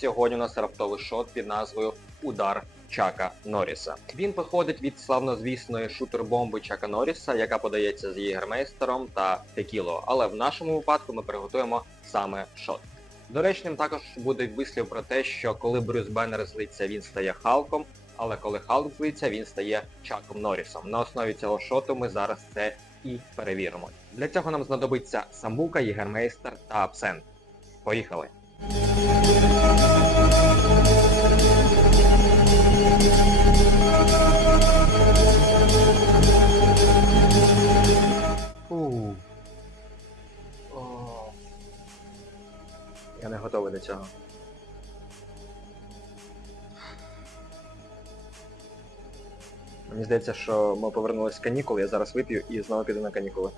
сьогодні у нас раптовий шот під назвою Удар Чака Норріса. Він походить від славнозвісної шутер-бомби Чака Норріса, яка подається з єгермейстером та текіло. Але в нашому випадку ми приготуємо саме шот. Доречним також буде вислів про те, що коли Брюс Беннер злиться, він стає Халком, але коли Халк злиться, він стає Чаком Норрісом. На основі цього шоту ми зараз це і перевіримо. Для цього нам знадобиться самбука, єгермейстер та абсент. Поїхали! Я не готовий до цього. Мені здається, що ми повернулися з канікул, я зараз вип'ю і знову піду на канікули.